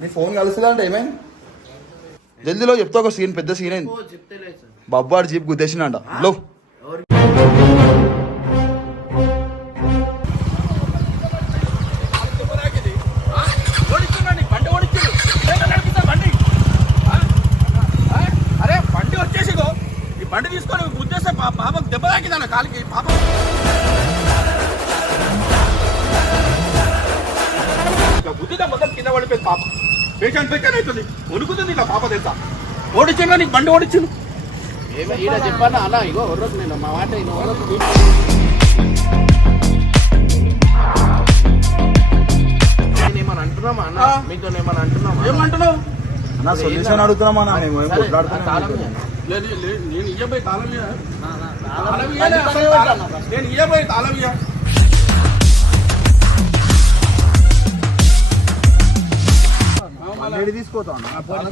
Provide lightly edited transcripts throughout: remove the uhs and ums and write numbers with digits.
నీ ఫోన్ కలుస్తుందా అంటే ఏమైంది? జల్దీలో చెప్తా, ఒక సీన్ పెద్ద సీన్ అయింది. బొబ్బాడు జీప్ గుద్దేసిండ లో. అరే బండి వచ్చేసి ఈ బండి తీసుకొని గుద్దేస్తే పాపకు దెబ్బ తాకిందన్న కాలికి. పాప గుద్దితే మొత్తం కింద పడిపోయింది. పాప పేషెంట్ అవుతుంది, వణుకుతుంది ఇట్లా పాప తెలుసా. ఓడిచ్చిందా నీకు బండి ఓడిచ్చింది? చెప్పాను అలా ఇగో ఒర్రకు నేను మా మాట ఏమని అంటున్నామా అన్న? మీతో ఏమని అంటున్నామా? ఏమంటున్నావు అన్న? సొల్యూషన్ అడుగుతున్నామా? నేను ఇయ్యబోయి తాళం నేను ఇయ్యబోయి తాళం ఇయ్య.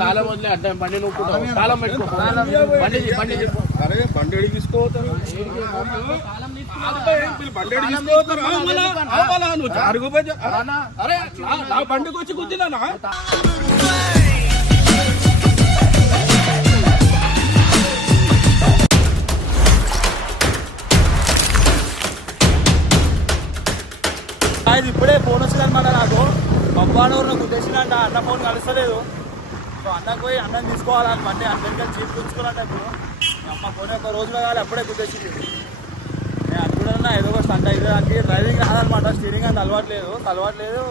తాళం వదిలే అడ్డం బండి నువ్వు తాళం పెట్టుకో. బండి ఎడికి తీసుకోతారు, బండి ఎడికి తీసుకోతారు. నువ్వు జారుగుపోయి అరే నా బండికి వచ్చి గుద్దినా. ఇప్పుడే ఫోన్ వచ్చిందనమాట నాకు. బొబ్బాడూరు గుద్దేసినంట, అన్న ఫోన్ కలుస్తలేదు. సో అన్నకు పోయి అన్నం తీసుకోవాలని బండి అందరికీ చీప్ గుంచుకున్నట్టు. అమ్మ ఫోన్ ఒక రోజులో కావాలి, అప్పుడే గుద్దేసింది. నేను అనుకుంటున్నా ఏదో ఒక స్టంట్ అయితే దానికి. డ్రైవింగ్ రాదనమాట, స్టీరింగ్ అంత అలవాట్లేదు.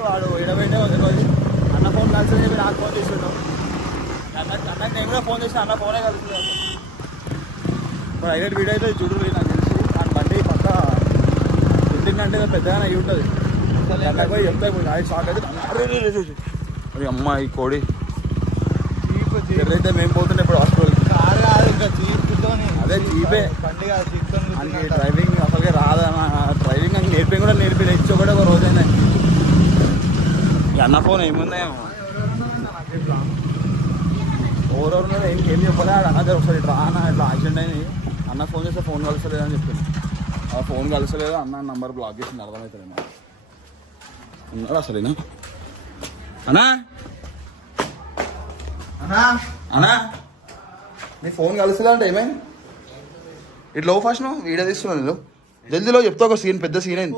వాడు ఎడబెట్టే రోజు అన్న ఫోన్ కలిసి చెప్పి నాకు ఫోన్ చేసిండు. అన్నకి నేను కూడా ఫోన్ చేసి అన్న ఫోనే కలుస్తుంది. ఇప్పుడు హైలైట్ వీడియో అయితే చూడు, నాకు తెలిసి దాని బండి పక్క బిల్డింగ్ అంటే పెద్దగానే అయి ఉంటుంది. అన్నకు పోయి చెప్తా ఇప్పుడు షాక్ అయితే అమ్మాయి కోడి ఎక్కడైతే మేము పోతున్నాం ఇప్పుడు హాస్పిటల్కి. అదే జీపే మనకి డ్రైవింగ్ అసలుగా రాదన్న. డ్రైవింగ్ అని నేర్పి కూడా నేర్పి ఇచ్చో కూడా ఒక రోజైనా. అన్న ఫోన్ ఏముందేమో ఎవరెవరు ఏం చెప్పలే. అన్న ఒకసారి ఇట్లా అన్న ఇట్లా యాక్సిడెంట్ అయింది, అన్న ఫోన్ చేస్తే ఫోన్ కలుస్తలేదు అని చెప్పింది. ఆ ఫోన్ కలుస్తలేదు, అన్న నంబర్ బ్లాక్ చేసింది. అర్థమవుతుంది ఉన్నాడు అసలు అన్నా. అన్నా నీ ఫోన్ కలుస్తుందా అంటే ఏమైంది? ఇట్లా ఫస్ట్ నువ్వు వీడియో తీస్తున్నావు. నేను జల్దీలో చెప్తా, ఒక సీన్ పెద్ద సీన్ అయింది.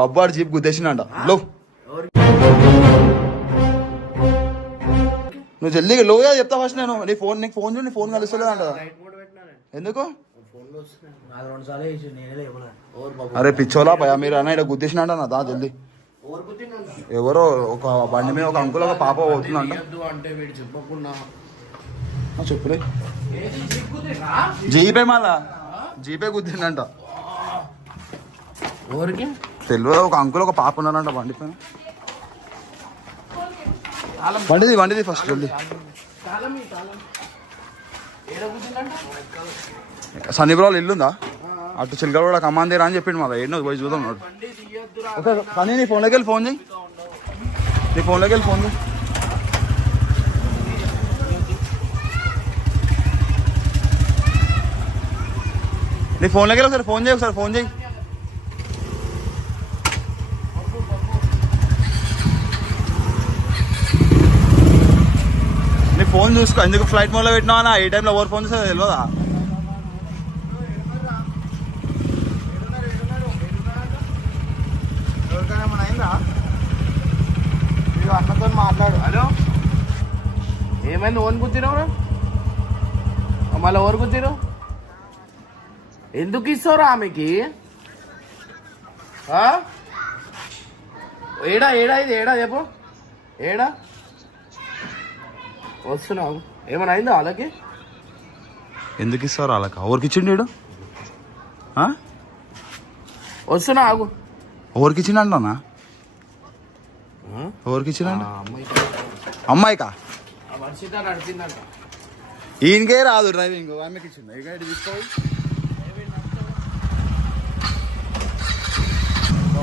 బొబ్బాడు జీప్ గుద్దేసిండ లో. నువ్వు జల్దీగా లోగా చెప్తా ఫస్ట్. నేను నీకు ఫోన్ చూడు, నీ ఫోన్ కలుస్తలేదు అంట. ఎందుకు? అరే పిచ్చోలా భయ మీరు అన్న ఇక్కడ గుద్దేసినాడ దా జల్దీ. ఎవరో ఒక బండి మీద ఒక అంకుల్ ఒక పాప పోతుందంట. చెప్పులే జీపే మళ్ళా జీపే గుద్దిందంట. తెలియదు, ఒక అంకుల్ ఒక పాప ఉన్నారంట బండి పైన. బండిది ఫస్ట్ జల్దీ. సన్నిబ్రాలు ఇల్లుందా అటు చిలకలు కూడా కమాందేరా అని చెప్పిండు. మళ్ళీ ఎన్నో పోయి చూద్దాం. ఓకే కానీ నీ ఫోన్లోకి వెళ్ళి ఫోన్ చేయి, నీ ఫోన్లోకి వెళ్ళి ఫోన్ చేయి. నీ ఫోన్లోకి వెళ్ళి ఒకసారి ఫోన్ చేయి, ఒకసారి ఫోన్ చేయి. నీ ఫోన్ చూసుకో, ఎందుకు ఫ్లైట్ మోడ్లో పెట్టినావు అన్న? ఏ టైంలో ఎవరు ఫోన్ చేస్తే తెలియదా? అన్నతో మాట్లాడు. హలో ఏమైంది? ఓన్ గుద్దిరావు, మళ్ళీ ఎవరు గుద్దిరావు? ఎందుకు ఇస్తావురా ఆమెకి? ఏడా ఇది ఏడా చెప్పు, ఏడా వస్తున్నావు? ఏమైనా అయిందా వాళ్ళకి? ఎందుకు ఇస్తారు వాళ్ళకి? ఎవరికి ఇచ్చిండు? వస్తున్నా ఆగు. ఎవరికి ఇచ్చిండన్నా? ఎవరికి ఇచ్చిండ? అమ్మాయికా? ఈయనకే రాదు డ్రైవింగ్, ఆమెకి ఇచ్చిండు. ఇక తీసుకోవాలి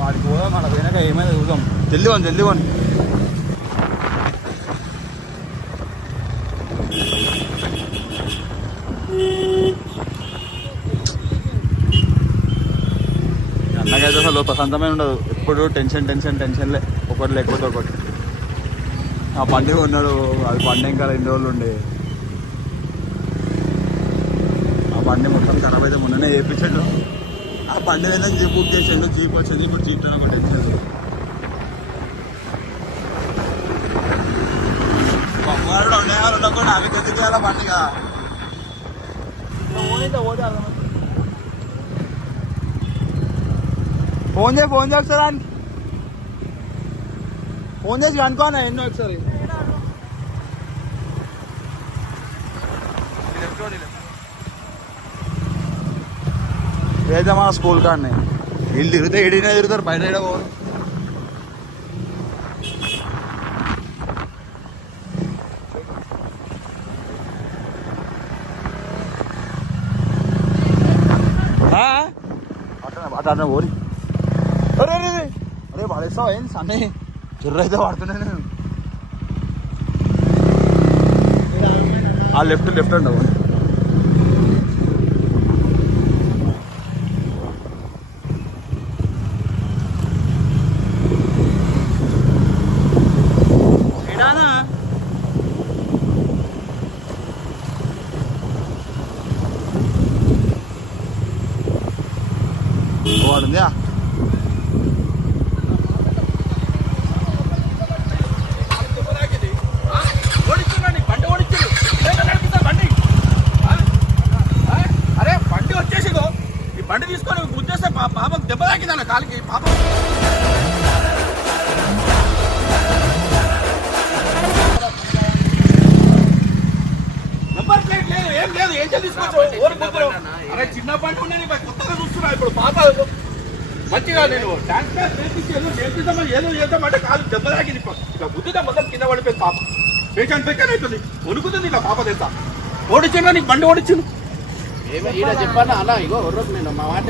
వాడికి పోదాం. మన పోయినాక ఏమైనా చూద్దాం. జల్దీ పోని. అన్నకైతే అసలు ప్రశాంతమే ఉండదు, ఎప్పుడు టెన్షన్లే, ఒకటి లేకపోతే ఒకటి. ఆ బండి ఉన్నాడు, అది బండి ఇంకా 2 రోజులు ఉండే. ఆ బండి మొత్తం ఖరాబ్ అయితే మొన్ననే వేయించాడు. ఆ బండి మీద జీప్ బుక్ చేసాడు, జీప్ వచ్చింది. ఇప్పుడు జీప్ ఒకటి వచ్చింది. బొమ్మలు ఉండేవాళ్ళు ఉండకుండా అవి తెచ్చుకోవాలా బండిగా. ఫోన్ చేసి ఒకసారి అని ఫోన్ చేసి కనుకోనా ఎన్నో ఒకసారి. ఏదో మా స్కూల్ కాడనే వీళ్ళు తిరిగితే ఏడీనే తిరుగుతారు, బయట ఏడ పోరు. అట్లా ఓరి అరే అరే అరే పడేస్తావు ఏంటి సన్నీ చిర్ర అయితే పడుతున్నా నేను. ఆ లెఫ్ట్ ఉండవు. వాడుందా అరే బండి వచ్చేసిందో ఈ బండి తీసుకొని గుద్దేస్తే పాపకు దెబ్బ తాకిందన్న కాలికి. పాప నెంబర్ ప్లేట్ లేదు, ఏం లేదు. ఏం తీసుకొచ్చావు? అరే చిన్న బండి ఉన్నాయి, కొత్తగా చూస్తున్నా ఇప్పుడు. పాప మంచిగా నేను డాన్స్ క్లాస్ నేర్పిస్తామని ఏదో చేద్దామంటే కాలు దెబ్బ తాకింది. ఇక గుద్దుతా మొత్తం కింద పడిపోయింది పాప. పేషెంట్ అవుతుంది, వణుకుతుంది ఇలా పాప తెస్తా. ఓడిచ్చిందా నీకు బండి ఓడిచ్చింది? చెప్పాను అలా ఇగో ఒర్రకు నేను మా మాట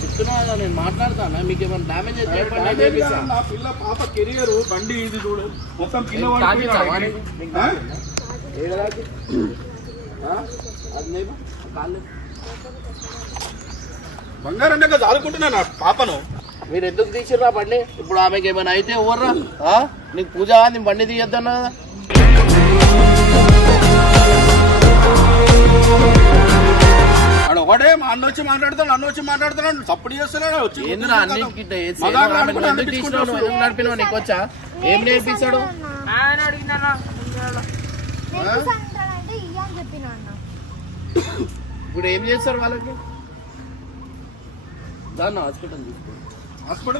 చెప్తున్నా, నేను మాట్లాడతానా? మీకు ఏమైనా డ్యామేజ్ చెప్పండి. నా పిల్ల పాప కెరియర్ బండి ఇది చూడు మొత్తం కింద బంగారం దగ్గర చాలుకుంటున్నా నా పాపను. మీరు ఎందుకు తీసిర్రా బండి? ఇప్పుడు ఆమెకి ఏమైనా అయితే ఎవర్రా? నీకు పూజ నీ బండి తీయొద్దన్నా కదా. వాడు ఒకటే అన్న వచ్చి మాట్లాడుతున్నాడు సప్పుడు చేస్తున్నాడు. నడిపిన నీకు వచ్చా? ఏం నేర్పిస్తాడు? ఇప్పుడు ఏం చేస్తారు వాళ్ళకి? దాన్ని హాస్పిటల్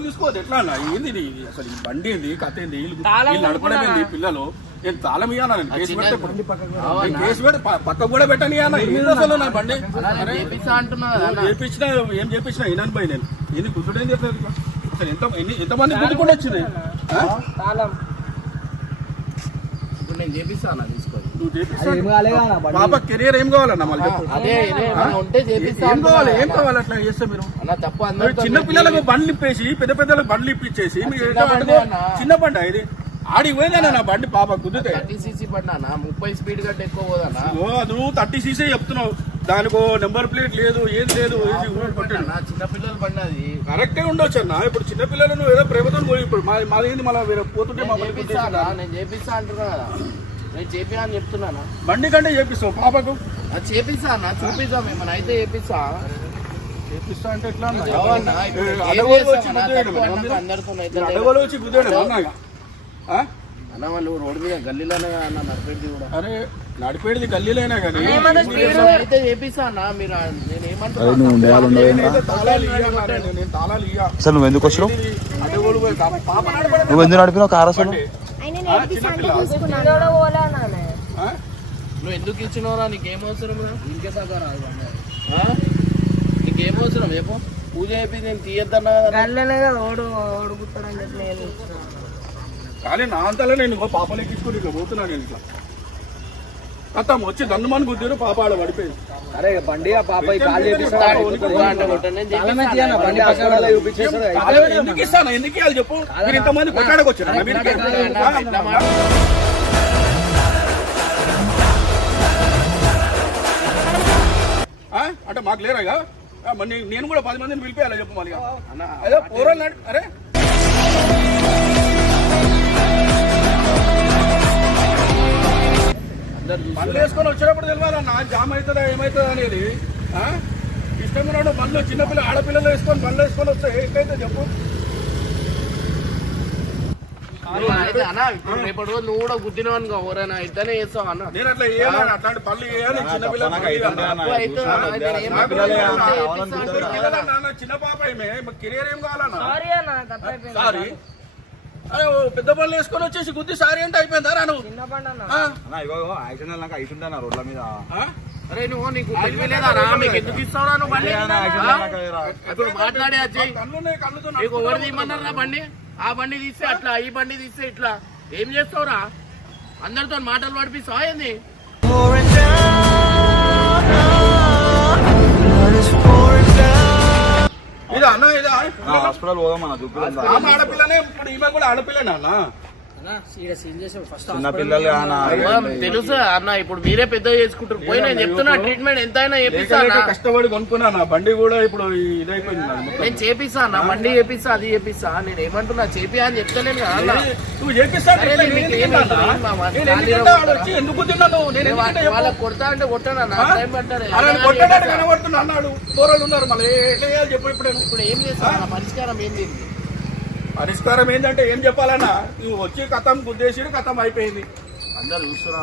తీసుకోవద్దు. ఎట్లా అన్న ఏంది అసలు? ఈ బండి ఏంది, కథ ఏంది, వీళ్ళు నడపడం ఏంది? పిల్లలు నేను తాళం ఇయ్యాను, నేను కేసు పెట్టి పక్క కూడా పెట్టని అసలు నా బండి చేపించిన ఏం చేపించినా వినను పోయి నేను. ఏంది గుర్తుడు ఏం చెప్పలేదు అసలు? ఎంతమంది గుర్తుకుండా వచ్చింది? నేను చేపిస్తాను తీసుకోవాలి. నువ్వు చేపిస్తాను పాప కెరీర్ ఏం కావాలన్నా? మళ్ళీ ఏం కావాలి అట్లా చేస్తే మీరు? చిన్న పిల్లలకు బండ్లు ఇప్పేసి పెద్ద పెద్దలకు బండ్లు ఇప్పించేసి చిన్న బండి ఇది ఆడికి పోయిందన్నా నా బండి పాప కుదిరితే 30cc బండి అన్న. 30 స్పీడ్ కంటే ఎక్కువ పోదన్నా. నువ్వు 30cc చెప్తున్నావు, దానికో నెంబర్ ప్లేట్ లేదు, ఏం లేదు. చిన్నపిల్లల బండి అది కరెక్టే ఉండొచ్చు అన్న. ఇప్పుడు చిన్నపిల్లలు నువ్వు ఏదో ప్రేమతో పోయి ఇప్పుడు మాది ఏంది మళ్ళీ వేరే పోతుంటే నేను చేపిస్తా అంటున్నా కదా. నేను చేపిస్తా అని చెప్తున్నాను. బండి కంటే చేపిస్తావు పాపకు? చేపిస్తా అన్న, చూపిస్తాం ఏమన్నా అయితే చేపిస్తా. చేపిస్తా అంటే ఎట్లా అడగలు వచ్చి కుదేడు అన్న? వాళ్ళు రోడ్డు మీద గల్లీలోనే అన్న నడిపేది కూడా. అరే నడిపేది గల్లీలోనే కానీ అయితే చేపిస్తా అన్న. మీరు తాళాలు ఇయ్యా. అసలు నువ్వు ఎందుకు వచ్చినావు? నువ్వు ఎందుకు నడిపినావు కారు? అసలు నువ్వు ఎందుకు ఇచ్చినవరా? నీకేం అవసరం? ఇంకే సగా నీకేం అవసరం చెప్పు? పూజ అయిపోయి నేను తీయద్దన్నా కానీ నా అంతలో నేను పాపలు ఎక్కించుకుని ఇట్లా పోతున్నా. నేను ఇట్లా అత్తం వచ్చి దన్నుమని గుద్దారు, పాప ఆడ పడిపోయింది. అరే బండి పాప ఎందుకు ఇస్తాను? ఎందుకు ఇవ్వాలి చెప్పు? మీరు ఇంతమంది కొట్టాడకు వచ్చారు అంటే మాకు లేరాగా? మరి నేను కూడా 10 మందిని పిలిపేయాలి చెప్పు మళ్ళీ అదే పోరాలు అరే బండ్లు వేసుకొని వచ్చినప్పుడు తెలియాలన్నా జామ్ అవుతుందా ఏమవుతుందా అనేది ఇష్టం ఉన్నాడు బండ్లు చిన్నపిల్ల ఆడపిల్లలు వేసుకొని బండ్లు వేసుకొని వస్తే ఎక్కడైతే చెప్పు రేపటి రోజు నువ్వు కూడా గుద్దిన ఎవరైనా అయితేనే చేస్తావు అన్న. నేను అట్లా వేయాలి అట్లాంటి పనులు వేయాలి చిన్న పాప కెరియర్ ఏం కావాలన్నా సారీ అరే పెద్ద పనులు వేసుకొని వచ్చేసి గుద్ది సారీ అంటే అయిపోయిందా రాను రోడ్ల మీద అరే నువ్వు నీకు తెలియలేదా మీకు ఎందుకు ఇస్తావురా నువ్వు బండి ఇప్పుడు మాట్లాడే అజయ్ నీకు ఎవరు తీయమన్నారా బండి ఆ బండి తీస్తే అట్లా ఈ బండి తీస్తే ఇట్లా ఏం చేస్తావురా అందరితో మాటలు పడిపిస్తావా ఏంది ఇదా అన్న ఇదా హాస్పిటల్ పోదామన్నా చూపి ఆడపిల్లనే ఇప్పుడు ఈమె కూడా ఆడపిల్లనే అన్న చిన్న పిల్లలు తెలుసు అన్న ఇప్పుడు మీరే పెద్ద చేసుకుంటారు పోయి నేను చెప్తున్నా ట్రీట్మెంట్ ఎంత అయినా చేపిస్తా కష్టపడి కొనుక్కున్నా బండి కూడా ఇప్పుడు ఇదైపోయింది నేను చేపిస్తా అన్న బండి చేపిస్తా అది చేపిస్తా నేను ఏమంటున్నా చేపి అని చెప్తలేను కదా నువ్వు చేపిస్తా ఎందుకు తిన్నాను వాళ్ళకి కొడతా అంటే కొట్టాను కొట్టడానికి కనబడుతున్నా అన్నాడు పోరాలు ఉన్నారు మళ్ళీ చెప్పు ఇప్పుడు ఏం చేస్తా పరిష్కారం ఏంది పరిష్కారం ఏంటంటే ఏం చెప్పాలన్నా నువ్వు వచ్చి కథం గుద్దేసి కథం అయిపోయింది అందరు చూస్తున్నా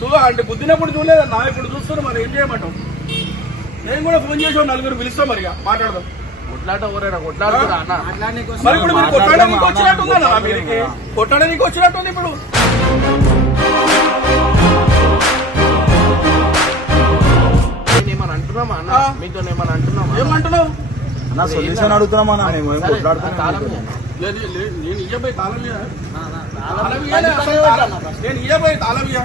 నువ్వు అంటే గుద్దినప్పుడు చూడలేదన్నా ఇప్పుడు చూస్తున్నా మరి ఏం చేయమంటావు నేను కూడా ఫోన్ చేసి 4 పిలుస్తాం మరి మాట్లాడదాం కొట్లాట ఎవరైనా కొట్లాడుతున్నా అన్న మరి ఇప్పుడు మీరు కొట్టడానికి వచ్చినట్టుందా మీరికి కొట్టడానికి వచ్చినట్టుంది ఇప్పుడు నేనేమని అంటున్నామా అన్న మీతో ఏమని అంటున్నామా ఏమంటున్నావు అన్న సొల్యూషన్ అడుగుతున్నామన్నా మేము ఏం కొట్లాడుతున్నాం నేను ఇయ్యబోయి తాళమియా నేను ఇయ్యబోయి తాళమియా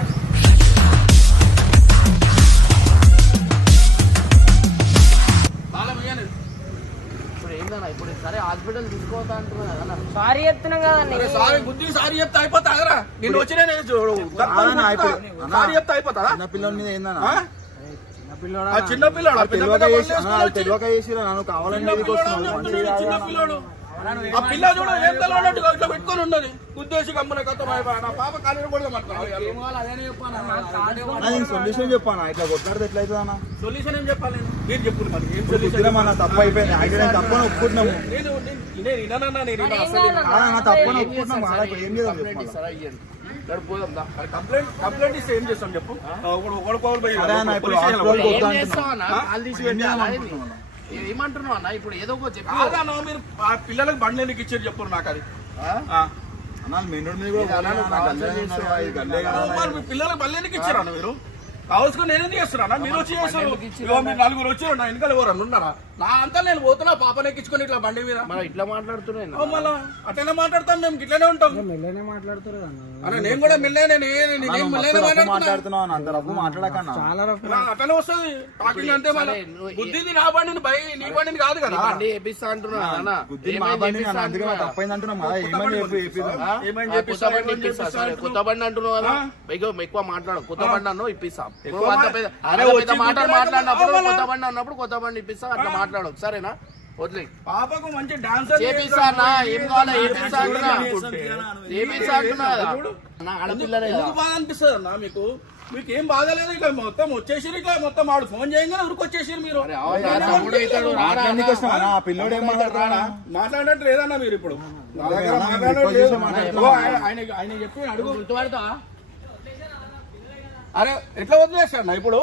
ఇప్పుడు ఏందన్నా ఇప్పుడు సరే హాస్పిటల్ తీసుకోవద్దా అంటున్నా కదా సారీ చెప్తున్నాం కదండి సారీ బుద్ధి సారీ చెప్తే అయిపోతారా నేను వచ్చి సారీ చెప్తే అయిపోతా చిన్న పిల్లల మీద ఏందన్నా చిన్న పిల్లడు తెలియక చేసిరా నన్ను కావాలని చిన్న పిల్లడు ఆ పిల్ల చూడ ఏం తెలవనట్టు ఇట్లా పెట్టుకొని ఉన్నది ఉద్దేశి గమ్మున కథ నా పాప కాలేజీ కూడా నేను సొల్యూషన్ చెప్పాను ఇట్లా కొట్లాడితే ఎట్లయితుంది అన్న సొల్యూషన్ ఏం చెప్పాలి మీరు చెప్పు మరి ఏం సొల్యూషన్ మన తప్పు అయిపోయింది యాక్సిడెంట్ తప్పని ఒప్పుకుంటున్నాము నేను వినన్నా నేను తప్పని ఒప్పుకుంటున్నాము ఏం చేయాలి కంప్లైంట్ ఇస్తే ఏం చేస్తాం చెప్పు ఏమంటున్నావు అన్న ఇప్పుడు ఏదో ఒక చెప్పు మీరు ఆ పిల్లలకు బండ్లు ఎందుకు ఇచ్చారు చెప్పు నాకు అది మెయిన్ రోడ్ మీద పిల్లలకు బండ్లు ఎందుకు ఇచ్చారా మీరు కావాల్సుకుని నేను ఎందుకు చేస్తున్నా మీరు వచ్చి చేస్తారు మీరు 4 వచ్చారు నా వెనకాల ఎవరన్నా ఉన్నారా నా అంతా నేను పోతున్నా పాపను ఎక్కించుకొని ఇట్లా బండి మీద ఇట్లా మాట్లాడుతున్నా మళ్ళా అట్లనే మాట్లాడతాం మేము ఇట్లనే ఉంటాం అరే నేను కూడా మెల్లనే అట్లనే వస్తుంది టాకింగ్ అంతే మళ్ళీ బుద్ధిది నా బండిని నీ బండిని కాదు కదా బండి వేపిస్తా అంటున్నా కొత్త బండి అంటున్నావు కదా ఎక్కువ మాట్లాడు కొత్త బండి అన్నావు ఇప్పిస్తాం మాట్లాడినప్పుడు కొత్త బండి అన్నప్పుడు కొత్త బండి ఇప్పిస్తా అట్లా మాట్లాడు సరేనా వదిలే పాపకు మంచి డాన్సర్ చేపిస్తా ఏం కావాలా చేపిస్తా అంటున్నా ఆడపిల్లనే బాగా అనిపిస్తుంది అన్న మీకు ఏం బాధలేదు ఇక మొత్తం వచ్చేసి ఇట్లా మొత్తం ఆడు ఫోన్ చేయగానే ఉరికొచ్చేసారు మీరు పిల్లోడు ఏం మాట్లాడతాడా మాట్లాడినట్టు లేదన్నా మీరు ఇప్పుడు ఆయన చెప్పి అడుగు గుర్తుపడతా అరే ఎట్లా వదిలేస్తాడు ఇప్పుడు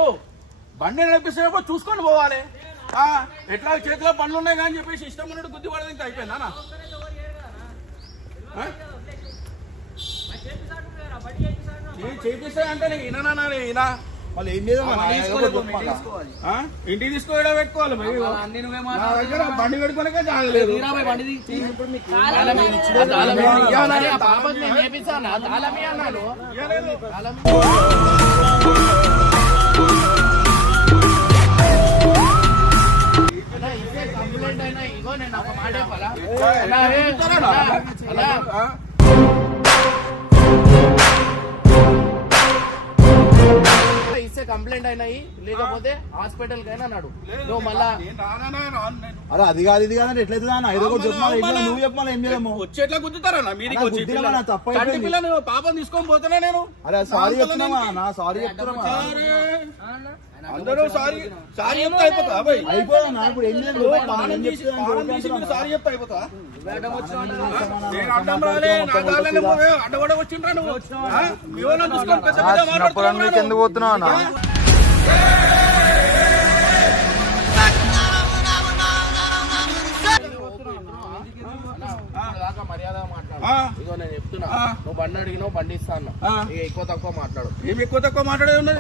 బండి నడిపిస్తున్నప్పుడు చూసుకొని పోవాలి ఎట్లా చేతిలో పనులు ఉన్నాయి కానీ చెప్పేసి ఇష్టం ఉన్నట్టు గుద్ది పడదు ఇంకా అయిపోయిందా నేను చేపిస్తా అంటే నేను వినా వినా వాళ్ళు ఏం చేద్దాం ఇంటికి తీసుకోవడం పెట్టుకోవాలి బండి పెట్టుకోలేక జాగలేదు కంప్లైంట్ అయినా ఇగో నేను ఒక మాట చెప్పాలా ఇస్తే వస్తే కంప్లైంట్ అయినాయి, లేకపోతే హాస్పిటల్ కైనా నడు. నువ్వు మళ్ళా అరే అది కాదు ఇది కాదంటే ఎట్లయితే ఐదో కూడా చెప్పాలి, నువ్వు చెప్పాలి ఏం చేయము. వచ్చి ఎట్లా గుద్దుతారా మీదికి వచ్చి తప్పైపోయింది పిల్లని పాపం తీసుకొని పోతున్నా నేను. అరే సారీ చెప్తున్నామా నా సారీ చెప్తున్నామా అందరూ సారీ చెప్తా అయిపోతా అయిపోదా ఇప్పుడు ఏం లేదు సారీ చెప్తా అయిపోతా. నేను అడ్డం రాలే, నా దారిలోనే పోవే, అడ్డగొడ వచ్చిండ్రా నువ్వు. వివరణ చూసుకొని పెద్ద పెద్ద మాట్లాడుతున్నావు. ఎందుకు పోతున్నావు అన్న? దాకా మర్యాద మాట్లాడు. ఇగో నేను చెప్తున్నా, నువ్వు బండి అడిగినావు, బండి ఇస్తాను. ఇక ఎక్కువ తక్కువ మాట్లాడు. ఏం ఎక్కువ తక్కువ మాట్లాడేది ఉన్నది?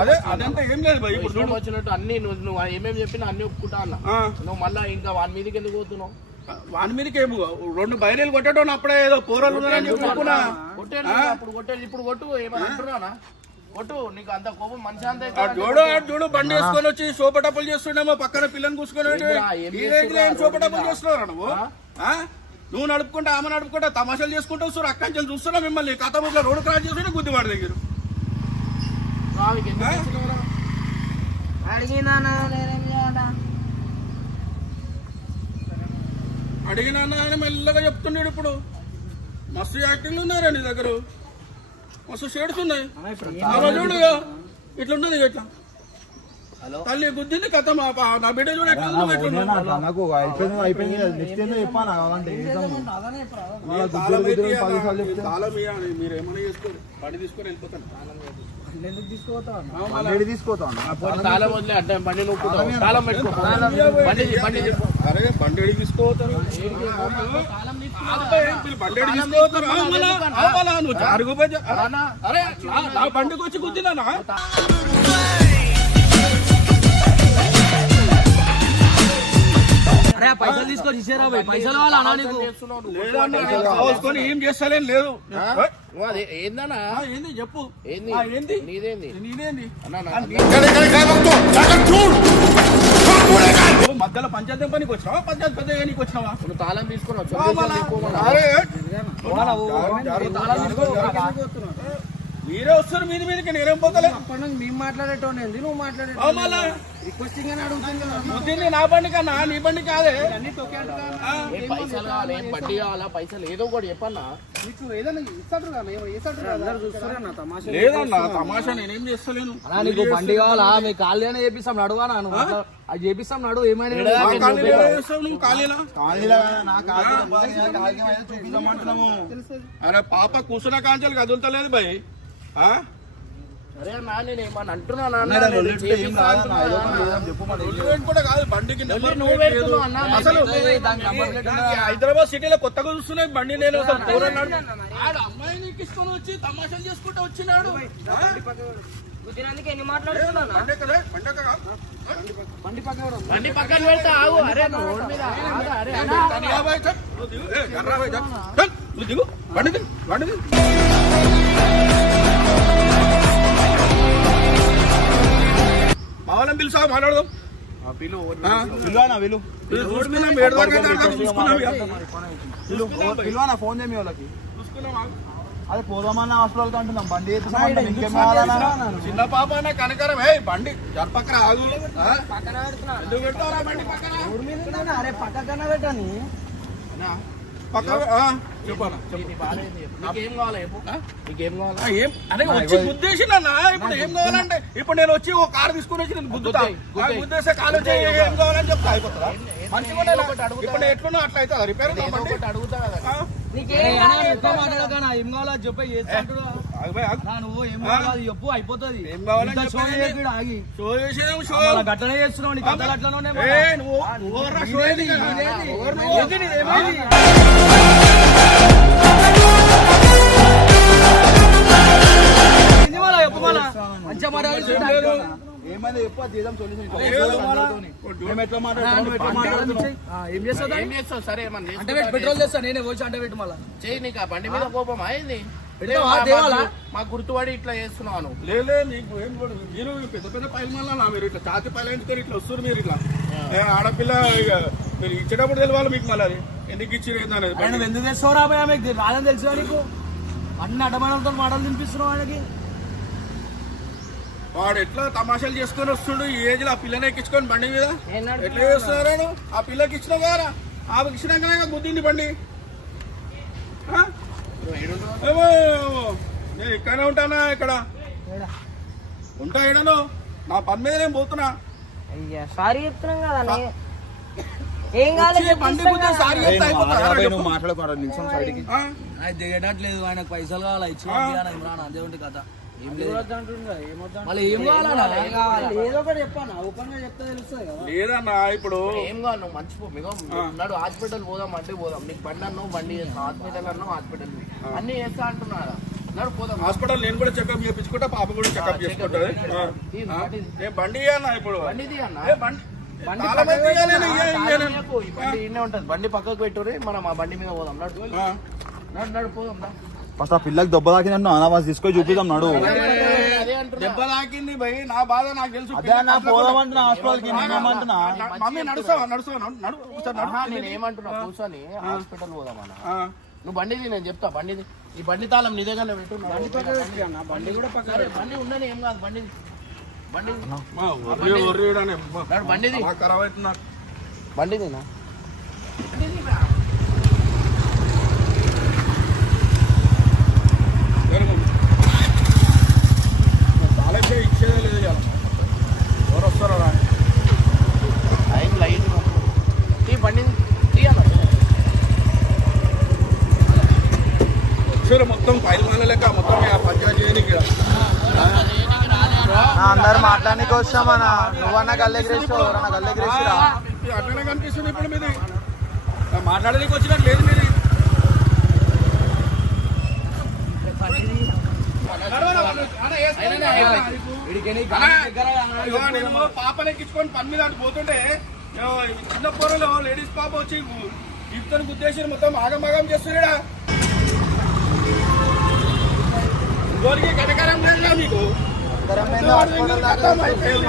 అదే అదంతా ఏం లేదు భయ్. ఇప్పుడు వచ్చినట్టు అన్ని నువ్వు ఏమేమి చెప్పినా అన్ని ఒప్పుకుంటా అన్న. నువ్వు మళ్ళా ఇంకా వాని మీదకి ఎందుకు పోతున్నావు? వాని మీదకి ఏమో 2 బైరేలు కొట్టడం అప్పుడే ఏదో పోరాలు ఉన్నారని చెప్పి కొట్టేది అప్పుడు కొట్టేది ఇప్పుడు కొట్టు. ఏమని అంటున్నానా? కొట్టు, నీకు అంత కోపం మంచి అంతే. చూడు బండి వేసుకొని వచ్చి సోపటప్పులు చేస్తుండేమో, పక్కన పిల్లని కూసుకొని ఏం సోపటప్పులు చేస్తున్నారా నువ్వు? నువ్వు నడుపుకుంటా ఆమె నడుపుకుంటా తమాషాలు చేసుకుంటూ వస్తారు. అక్కడి చూస్తున్నా మిమ్మల్ని కథ ముగ్గులో రోడ్డు క్రాస్ చేస్తుంటే గుద్దివాడి దగ్గర అడిగినా అని మెల్లగా చెప్తున్నాడు. ఇప్పుడు మస్తు యాక్టింగ్లు ఉన్నారా నీ దగ్గర, మస్తు షేడ్స్ ఉన్నాయి. చూడు ఇట్లున్నది, ఇట్లా తల్లి గుద్దింది కథ. నా బిడ్డ చూడ నాకు అయిపోయింది అయిపోయింది నెక్స్ట్ ఏందో చెప్పాను అలాంటి మీరేమన్నా చేసుకోరు, బండి తీసుకొని వెళ్ళిపోతాను. తీసుకోతాను తాళం వదిలే అడ్డం బండి నొప్పుతావు, తాళం పెట్టుకో. అరే బండి ఎడికి తీసుకోతారు, బండి ఎడికి తీసుకోతారు. నువ్వు జారుగుపోయి అరే నా బండికి వచ్చి గుద్దినా? పైసలు తీసుకొని ఇచ్చారా? పైసలు వాళ్ళ లేదని ఏం చేస్తలేను. లేదు ఏందన్నా? ఏంది చెప్పు. ఏంది నీదేంది? నీదేంది మధ్యలో పంచాయతీ పనికి వచ్చినావా, పంచాయతీ పెద్ద నీకు వచ్చినావా? నువ్వు తాళం తీసుకొని మీరే వస్తారు మీది మీదకి, నేనేం పోతలే. మేము మాట్లాడేటోనే నువ్వు మాట్లాడేది రిక్వెస్టింగ్ అని అడుగుతుంది. నా బండి కన్నా నీ బండి కాదే. పైసలు కావాలి, ఏం బండి కావాలా, పైసలు ఏదో ఒకటి చెప్పన్నా. లేదన్నా తమాషా నేనేం చేస్తలేను. నీకు బండి కావాలా? మీ ఖాళీనే చేపిస్తాం నడువా నాను అది చేపిస్తాం నడు. ఏమైనా చూపిస్తామంటున్నాము. అరే పాప కూర్చున్న కాంచెలు కదులుతలేదు భయ్. అరే అన్నా నేను ఏమన్నా అంటున్నా కూడా కాదు బండికి అసలు హైదరాబాద్ సిటీలో కొత్తగా చూస్తున్నాయి బండి. నేను అమ్మాయి నీకు ఇష్టం వచ్చి తమాషాలు చేసుకుంటూ వచ్చినాడు. బండి పక్కన పెడతా ఆగు. అరే రోడ్ మీద దిగు బండి బండి మావాళ్ళని పిలుసా మాట్లాడదాం. ఫోన్ చేయ వాళ్ళకి చూసుకున్నాం. అదే పోదామన్న హాస్పిటల్ అంటున్నాం. బండి చిన్న పాప కనకరం బండి జరపక్క ఆగు. ఎందుకు పెడతారా బండి పక్కన? అరే పక్కన పెట్టని చెప్పాలా నీకేం కావాలి చెప్పు. నీకేం కావాలి? ఏం అదే వచ్చి గుద్దేసిన ఇప్పుడు ఏం కావాలంటే ఇప్పుడు నేను వచ్చి ఒక కారు తీసుకుని వచ్చి నేను గుద్దుతా. గుద్దేసే కారు వచ్చి ఏం కావాలని చెప్తా అయిపోతుందా? మంచిగా ఇప్పుడు ఎట్లున్నా అట్లా అవుతుందా రిపేర్? అడుగుతా కదా ఏం కావాలో చెప్పు. నువ్వు ఏం కావాలి చెప్పు, అయిపోతుంది. ఏం కావాలని ఆగి షో గట్లనే చేస్తున్నావు. నీ కథలు అట్లనే మంచిగా ఏమైంది చెప్పు, జీతం సొల్యూషన్ ఏం చేస్తావు? ఏం చేస్తావు? సరే ఏమన్నా అంటే పెట్రోల్ చేస్తా నేనే వచ్చి అంటే పెట్టి మళ్ళీ చెయ్యి. నీకు ఆ బండి మీద కోపం అయింది మా గుర్తుపడి ఇట్లా చేస్తున్నాను. లేలే నీకు ఏం కూడా మీరు పెద్ద పెద్ద పైలు మళ్ళా మీరు ఇట్లా ఛాతి పైలంచుకొని ఇట్లా వస్తారు. మీరు ఇట్లా ఆడపిల్ల మీరు ఇచ్చేటప్పుడు తెలియాలి మీకు. మళ్ళీ అది ఎందుకు ఇచ్చి నువ్వు ఎందుకు తెస్తావు రాబోయే? మీకు రాదని తెలుసు నీకు. అన్ని అడ్డమాటలతో మాటలు తినిపిస్తున్నావు ఆయనకి. వాడు ఎట్లా తమాషాలు చేసుకొని వస్తుండు ఈ ఏజ్ లో ఆ పిల్లని ఎక్కించుకొని బండి మీద ఎట్లా చేస్తున్నాడు ఆ పిల్లకి ఇచ్చిన గారా ఆమెకి ఇచ్చినాకనే గుద్దింది బండి ఆ? ఏమో, నేను ఇక్కడనే ఉంటానా ఇక్కడ ఉంటా ఇడను నా పని మీద నేను పోతున్నా అయ్యా సారీ చెప్తున్నాం కదా అన్నయ్య. ఏం కాదు వచ్చి బండి గుద్దే సారీ చెప్తే అయిపోతుందా? నువ్వు మాట్లాడుకోరా నిమిషం సైడ్కి. ఆ? ఆయన దిగేటట్లేదు ఆయనకు పైసలు కావాలి ఇచ్చిన ఇమ్రాన్ అదే ఉంటే కథ ఏం లేదు మళ్ళీ ఏం కావాలన్నా ఏదో ఒకటి చెప్పాను ఓపెన్ గా చెప్తే తెలుస్తుంది కదా లేదన్నా ఇప్పుడు ఏం కాదు నువ్వు మర్చిపో మీకు నాడు హాస్పిటల్ పోదాం అంటే పోదాం నీకు బండి అన్నావు బండి చేస్తా హాస్పిటల్ అన్నావు హాస్పిటల్ అన్ని చేస్తా అంటున్నారా నాడు పోదాం హాస్పిటల్ నేను కూడా చెకప్ చేయించుకుంటా పాప కూడా చెకప్ చేసుకుంటది నేను బండి అన్నా ఇప్పుడు బండిది అన్న ఏ బండి తాళం అయితే ఇయ్యాలి, ఇయ్యాలి. ఈ బండి ఇన్నే ఉంటది బండి పక్కకు పెట్టురే మనం ఆ బండి మీద పోదాం నడు ఆ. నడు నడు పోదాం రా. ఫస్ట్ ఆ పిల్లకి దెబ్బ తాకిందంటే అనావాస్ తీసుకొని చూపిద్దాం నడు. అదే అంటున్నా దెబ్బ తాకింది భయ్ నా బాధ నాకు తెలుసు అదే అన్న పోదామంటున్నా హాస్పిటల్కి నేనేమంటున్నా. మమ్మీ నడుస్తావా నడుస్తావా నడు ఒకసారి నడు. ఆహా, నేను ఏమంటున్నా కూర్చొని హాస్పిటల్ పోదాం అన్న ఆ. నువ్వు బండిది నేను చెప్తా బండిది ఈ బండి తాళం నీ దగ్గర పెట్టు బండి కూడా సరే బండి ఉండని ఏం కాదు బండిది బండిది మా ఒర్రి ఒర్రిడానే. నడు బండిది బాగా ఖరాబ్ అవుతున్నారు. బండిదినా తాళైతే ఇచ్చేదే లేదు ఇవాళ. ఎవరు వస్తారో రా. టైం లైట్ ఈ బండిది తీయాలి వచ్చారు మొత్తం ఫైల్ మాల లెక్క మొత్తం పంచాయతీ చేయడానికి ఈడ. అందరు మాట్లాడానికి వచ్చామన్నా నువ్వన్నా గల్లెగిరేస్తావు ఎవరన్నా గల్లెగిరేసిరా. ఇది అట్లనే కనిపిస్తుంది ఇప్పుడు మీది మాట్లాడడానికి వచ్చినట్టు లేదు మీది. పాపని ఎక్కించుకొని పని మీద అటు పోతుంటే చిన్న పొరలో లేడీస్ పాప వచ్చి ఇతను గుద్దేసి మొత్తం ఆగమాగం చేస్తున్నాడా. ఇంకోరికి కనకరం లేదా మీకు? అయిపోయింది.